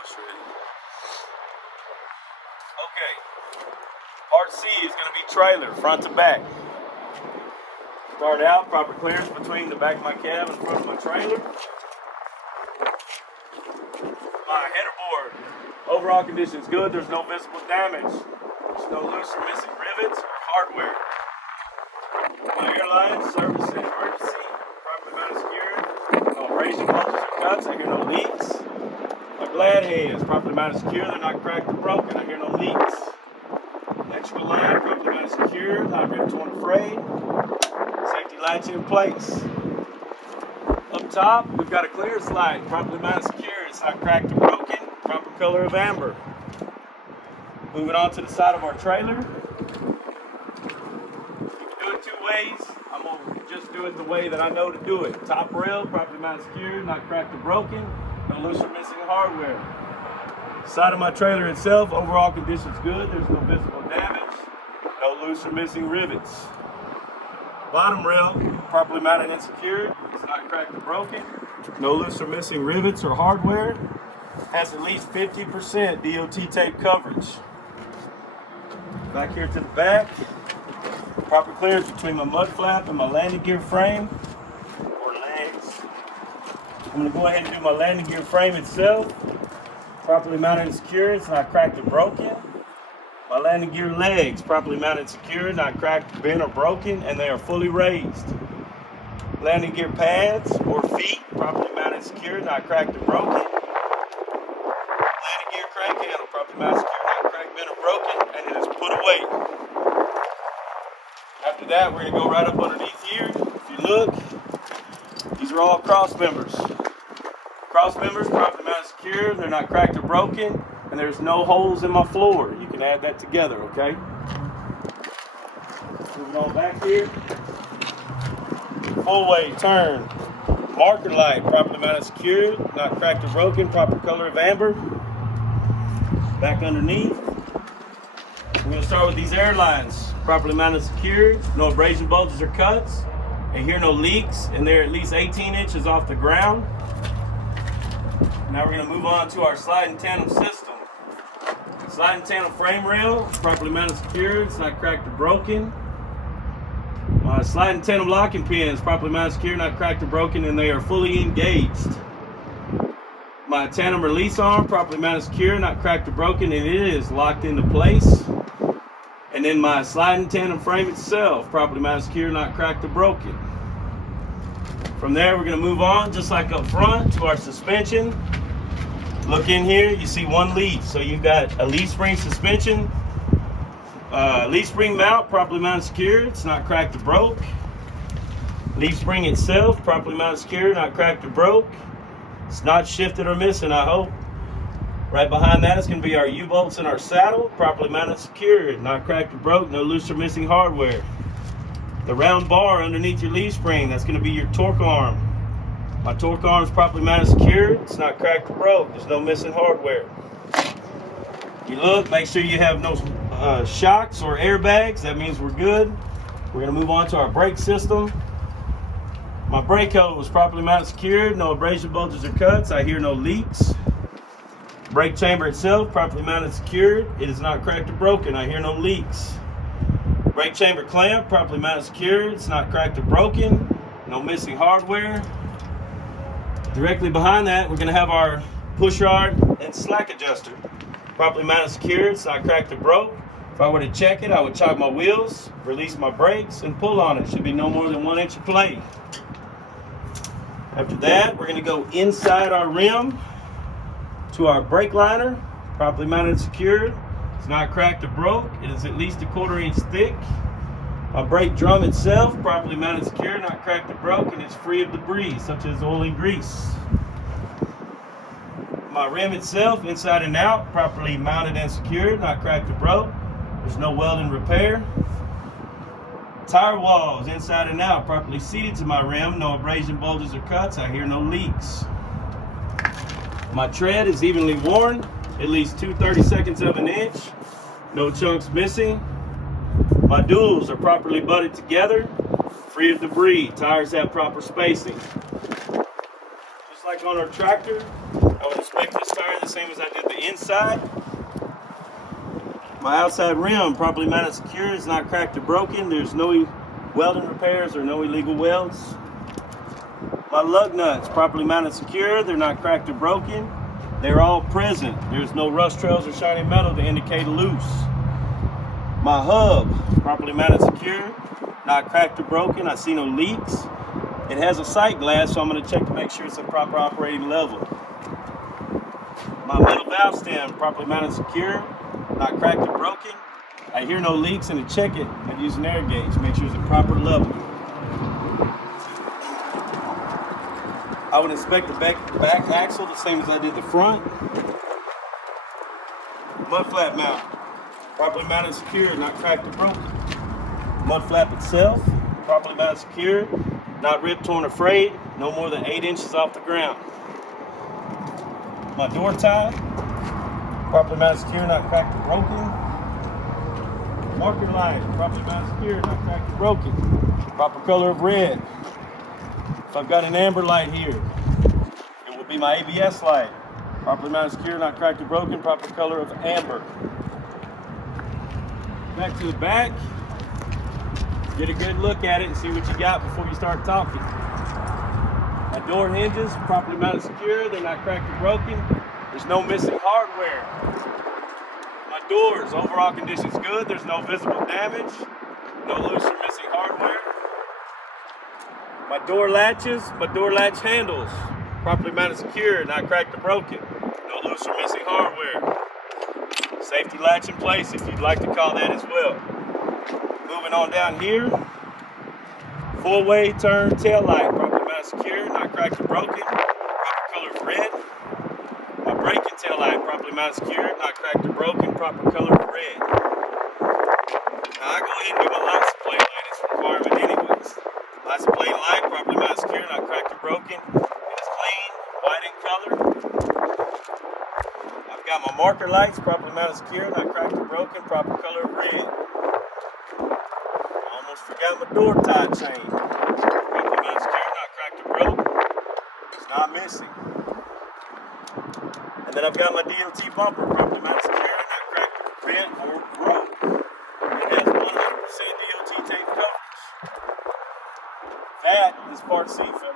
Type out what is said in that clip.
push ready. Okay. Part C is going to be trailer, front to back. Start out, proper clearance between the back of my cab and front of my trailer. My header board, overall condition is good. There's no visible damage. There's no loose or missing rivets or hardware. My airline, service and emergency, properly mounted secure. No abrasion, bulges or cuts. I hear no leaks. My glad heads, properly mounted secure. They're not cracked or broken. I hear no leaks. Electrical line, properly mounted secure. Not ripped, torn, or frayed. Safety latch in place. Up top, we've got a clearance light, properly mounted secure. It's not cracked or broken. Proper color of amber. Moving on to the side of our trailer. You can do it two ways. I'm going to just do it the way that I know to do it. Top rail, properly mounted secure, not cracked or broken. No loose or missing hardware. Side of my trailer itself, overall condition's good. There's no visible damage. No loose or missing rivets. Bottom rail, properly mounted and secured. It's not cracked or broken. No loose or missing rivets or hardware. Has at least 50% DOT tape coverage. Back here to the back. Proper clearance between my mud flap and my landing gear frame or legs. I'm going to go ahead and do my landing gear frame itself. Properly mounted and secured. It's not cracked or broken. My landing gear legs, properly mounted and secured, not cracked, bent, or broken, and they are fully raised. Landing gear pads or feet, properly mounted and secured, not cracked or broken. Landing gear crank handle, properly mounted and secured, not cracked, bent, or broken, and it is put away. After that, we're going to go right up underneath here. If you look, these are all cross members. Cross members, properly mounted and secured, they're not cracked or broken. And there's no holes in my floor. You can add that together, okay? Moving on back here. Full way turn. Marker light, properly mounted secured, not cracked or broken, proper color of amber. Back underneath. We're going to start with these airlines. Properly mounted secured, no abrasion, bulges, or cuts. And here no leaks, and they're at least 18 inches off the ground. Now we're going to move on to our sliding tandem system. Sliding tandem frame rail, properly mounted secured, it's not cracked or broken. My sliding tandem locking pins, properly mounted secured, not cracked or broken, and they are fully engaged. My tandem release arm, properly mounted secured, not cracked or broken, and it is locked into place. And then my sliding tandem frame itself, properly mounted secured, not cracked or broken. From there, we're going to move on, just like up front, to our suspension. Look in here, you see one leaf. So you've got a leaf spring suspension, leaf spring mount, properly mounted secured, it's not cracked or broke. Leaf spring itself, properly mounted secured, not cracked or broke. It's not shifted or missing, I hope. Right behind that is going to be our U-bolts in our saddle, properly mounted secured, not cracked or broke, no loose or missing hardware. The round bar underneath your leaf spring, that's going to be your torque arm. My torque arm is properly mounted secured. It's not cracked or broke. There's no missing hardware. You look, make sure you have no shocks or airbags. That means we're good. We're going to move on to our brake system. My brake hose is properly mounted secured. No abrasion, bulges, or cuts. I hear no leaks. Brake chamber itself, properly mounted secured. It is not cracked or broken. I hear no leaks. Brake chamber clamp, properly mounted secured. It's not cracked or broken. No missing hardware. Directly behind that, we're going to have our push rod and slack adjuster. Properly mounted secured, it's not cracked or broke. If I were to check it, I would chock my wheels, release my brakes, and pull on it. Should be no more than 1 inch of play. After that, we're going to go inside our rim to our brake liner. Properly mounted and secured. It's not cracked or broke. It is at least 1/4 inch thick. My brake drum itself, properly mounted and secure, not cracked or broke, and it's free of debris, such as oil and grease. My rim itself, inside and out, properly mounted and secured, not cracked or broke. There's no welding repair. Tire walls, inside and out, properly seated to my rim, no abrasion, bulges, or cuts. I hear no leaks. My tread is evenly worn, at least 2/32 of an inch. No chunks missing. My duals are properly butted together, free of debris. Tires have proper spacing. Just like on our tractor, I would inspect this tire same as I did the inside. My outside rim, properly mounted secure, is not cracked or broken. There's no welding repairs or no illegal welds. My lug nuts, properly mounted secure. They're not cracked or broken. They're all present. There's no rust trails or shiny metal to indicate loose. My hub, properly mounted secure, not cracked or broken. I see no leaks. It has a sight glass, so I'm going to check to make sure it's at proper operating level. My metal valve stem, properly mounted secure, not cracked or broken. I hear no leaks, and to check it, I use an air gauge, make sure it's at proper level. I would inspect the back axle the same as I did the front. Mud flap mount, properly mounted secure, not cracked or broken. Mud flap itself, properly mounted secure, not ripped, torn, or frayed, no more than 8 inches off the ground. My door tie, properly mounted secure, not cracked or broken. Marker light, properly mounted secure, not cracked or broken. Proper color of red. If I've got an amber light here, it will be my ABS light. Properly mounted secure, not cracked or broken, proper color of amber. Back to the back. Get a good look at it and see what you got before you start talking. My door hinges, properly mounted secure, they're not cracked or broken. There's no missing hardware. My doors, overall condition's good, there's no visible damage, no loose or missing hardware. My door latches, my door latch handles, properly mounted secure, not cracked or broken. No loose or missing hardware. Safety latch in place if you'd like to call that as well. Moving on down here. Four-way turn tail light, properly mounted secure, not cracked or broken. Proper color of red. My braking tail light, properly mounted secure, not cracked or broken. Proper color of red. Now I go ahead and do my license plate light. It's a requirement anyways. License plate light, properly mounted secure, not cracked or broken. It is clean, white in color. I've got my marker lights, properly mounted secure, not cracked or broken, proper color of red. I almost forgot my door tie chain. Properly mounted secure, not cracked or broken. It's not missing. And then I've got my DOT bumper, properly mounted secure, not cracked or bent or broke. It has 100% DOT tape coverage. That is part C, folks.